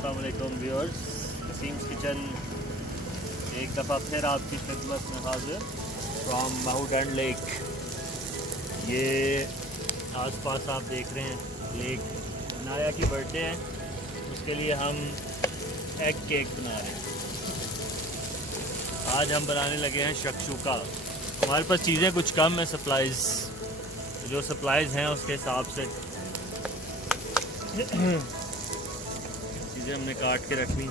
अस्सलाम वालेकुम viewers, Waseem's kitchen एक दफ़ा फिर आपकी खिदमत में हाजिर फ्रॉम माउडन लेक। ये आसपास आप देख रहे हैं लेक, नाया की बर्थडे है, उसके लिए हम एग केक बना रहे हैं। आज हम बनाने लगे हैं शक्शूका। हमारे पास चीज़ें कुछ कम है, सप्लाइज़ जो सप्लाइज़ हैं उसके हिसाब से चीज़ें हमने काट के रख ली।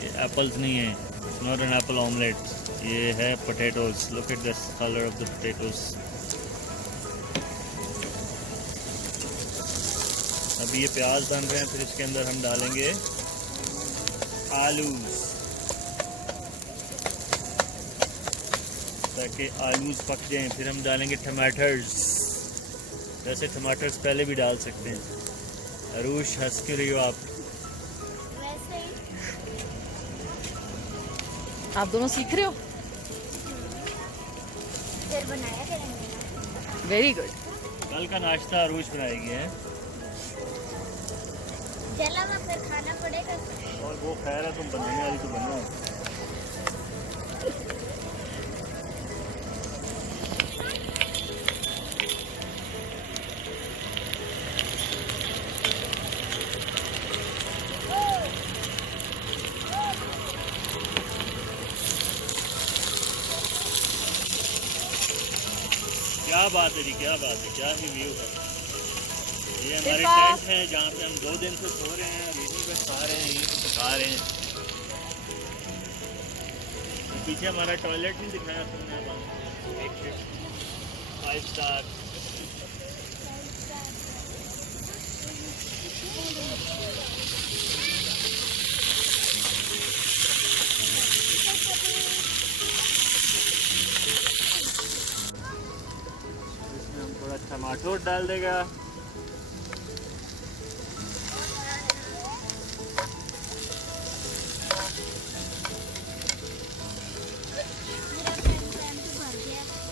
ये एप्पल्स नहीं है, नॉट एन एप्पल ऑमलेट, ये है potatoes. Look at this colour of the potatoes. अभी ये प्याज बन रहे हैं, फिर इसके अंदर हम डालेंगे आलूज ताकि आलूज पक जाएं। फिर हम डालेंगे टमाटर्स, वैसे टमाटर्स पहले भी डाल सकते हैं। अरूश हंस क्यों रही हो आप? वैसे ही आप दोनों सीख रहे हो? फिर बनाया करेंगे। Very good. कल का नाश्ता अरूश बनाएगी है, जला हुआ फिर खाना पड़ेगा। और वो खैर है, तुम बनाने वाली तो बनो। क्या बात है जी, क्या बात है, क्या ही व्यू है। ये हमारे टेंट है जहाँ पे हम 2 दिन से सो रहे हैं, और यहीं पे खा रहे हैं, यहीं पे पका रहे हैं। तो पीछे हमारा टॉयलेट नहीं दिखाया तुमने, 5 स्टार। इसमें हम थोड़ा टमाटर डाल देगा।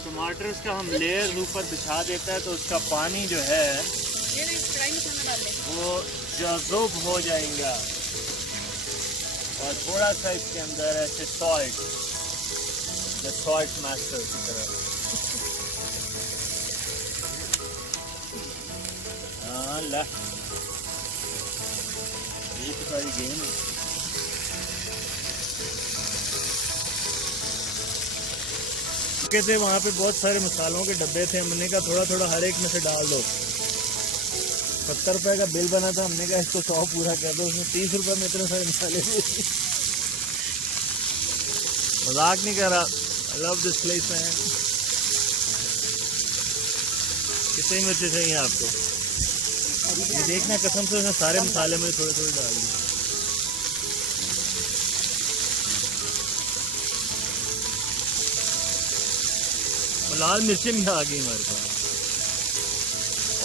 टमाटर का हम लेयर ऊपर बिछा देता है तो उसका पानी जो है वो जज़ब हो जाएगा। और थोड़ा सा इसके अंदर ऐसे सॉल्ट, द सॉल्ट मास्टर की तरह। हाँ ला, ये तो सारी गेम है। थे वहाँ पे बहुत सारे मसालों के डब्बे थे, हमने कहा थोड़ा थोड़ा हर एक में से डाल दो। 70 रुपए का बिल बना था, हमने कहा इसको 100 पूरा कर दो। उसमें 30 रुपए में इतने सारे मसाले थे। मजाक नहीं कर रहा। I love this place man. कितनी मिर्ची चाहिए आपको? ये देखना कसम से उसने सारे मसाले में थोड़े थोड़े डाल दिए। लाल मिर्चें भी आ गई हमारे पास।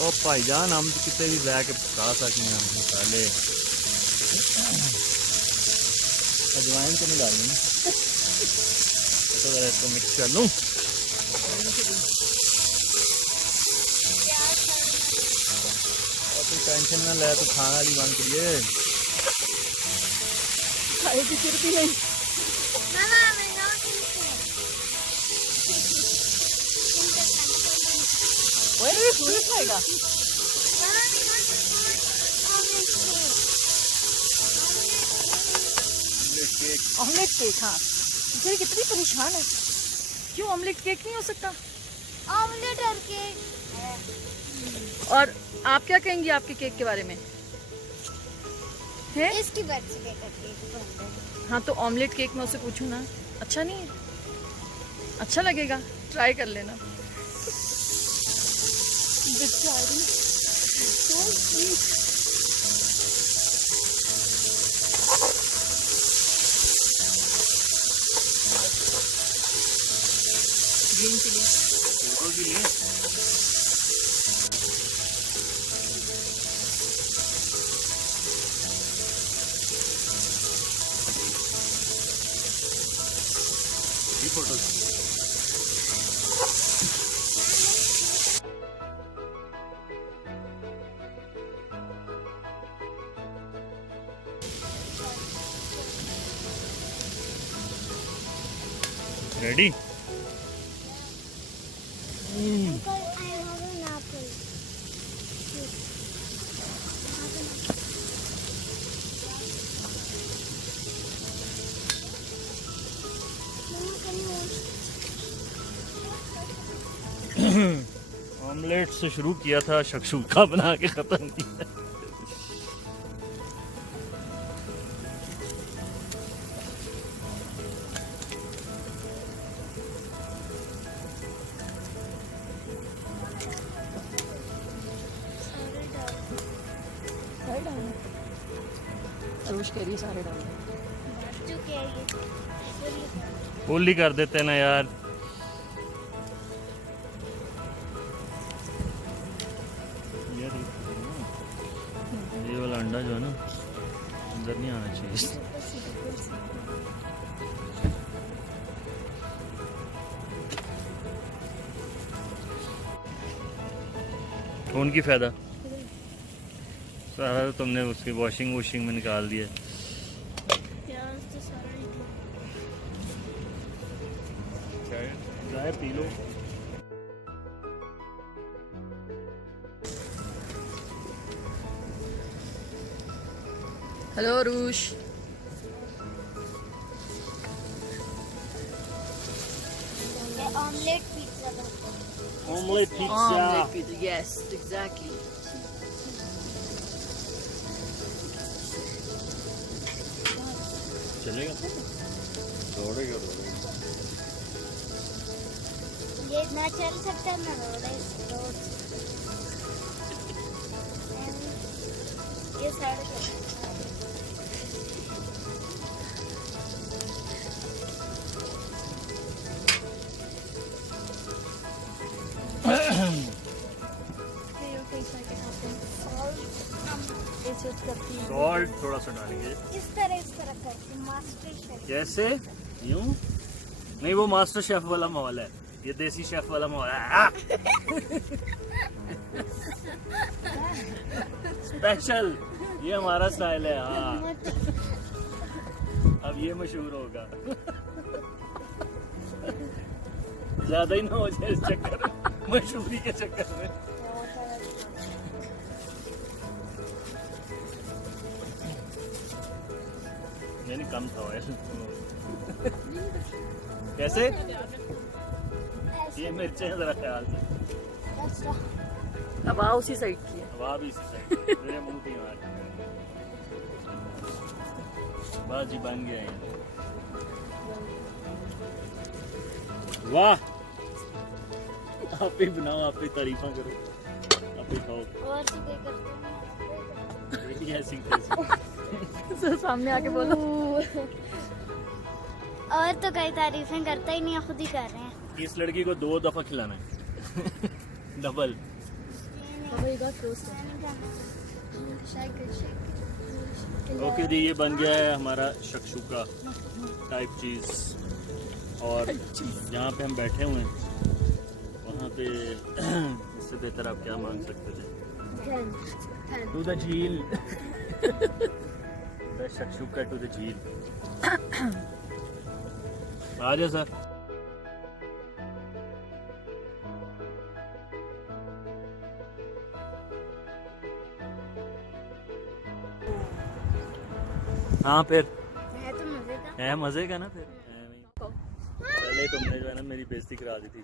ओ भाईजान, हम तो कितने भी बह के पका सकते हैं हम मसाले। अजवाइन तो नहीं डालनी ना, तो जरा इसको मिक्स कर लूँ। और तू टेंशन ना ले, तो खाना वाली बन करिए। खाए की फिर भी नहीं। ओए पूरी खाएगा। ऑमलेट केक, हाँ। फिर कितनी परेशान है, क्यों ऑमलेट केक नहीं हो सकता? ऑमलेट और केक। और आप क्या कहेंगी आपके केक के बारे में? है इसकी बर्थडे का केक। हाँ, तो ऑमलेट केक में उससे पूछूं ना, अच्छा नहीं है? अच्छा लगेगा, ट्राई कर लेना। बेचारी, so sweet। Green chilli photo ready? Uncle, I have an apple. Mama, can you omelette से शुरू किया था, शक्शूका बना के खत्म किया। सारे डालना। अरुष कह रही है सारे डालना। चुके हैं ये? फुल ही कर देते ना यार। ये वाला अंडा जो है ना अंदर नहीं आना चाहिए। कौन की फायदा सारा तुमने उसकी वॉशिंग में निकाल दिया। चाय पी लो। Hello Arush. Omelette pizza. Omelette pizza. Omelette pizza. Yes, exactly. चलेगा? दौड़ेगा। ये ना चल सकता ना रोड ये सड़क है। सॉल्ट थोड़ा सा डालेंगे। इस तरह करके मास्टर शेफ। कैसे? यूं? नहीं, वो मास्टर शेफ वाला माहौल है, ये देसी शेफ वाला माहौल है। स्पेशल, ये हमारा स्टाइल है। हाँ, अब ये मशहूर होगा। ज्यादा ही ना हो जाए इस चक्कर में, मशहूरी के चक्कर में। यानी कम था ऑयल। कैसे? ये मिर्चें जरा ख्याल से। अब आ उसी साइड की है। अब आप इसी साइड मेरे मुंह की मार। बस जी बन गया ये। वाह, आप ही बनाओ, आप ही तारीफा करो, आप ही खाओ। और तो क्या करते हैं? ऐसी कैसी? सर सामने आके बोलो। और तो कई तारीफें करता ही नहीं है, खुद ही कर रहे हैं। इस लड़की को 2 दफा खिलाना है। डबल। ओके जी, ये बन गया है हमारा शक्शूका टाइप चीज। और जहाँ पे हम बैठे हुए हैं वहाँ पे इससे बेहतर आप क्या मांग सकते थे? टू द झील। द शक्शूका टू द झील। आ जाए सर। हाँ फिर है तो मजे का। है मजे का ना फिर। पहले तुमने जो है ना मेरी बेइज्जती करा दी थी।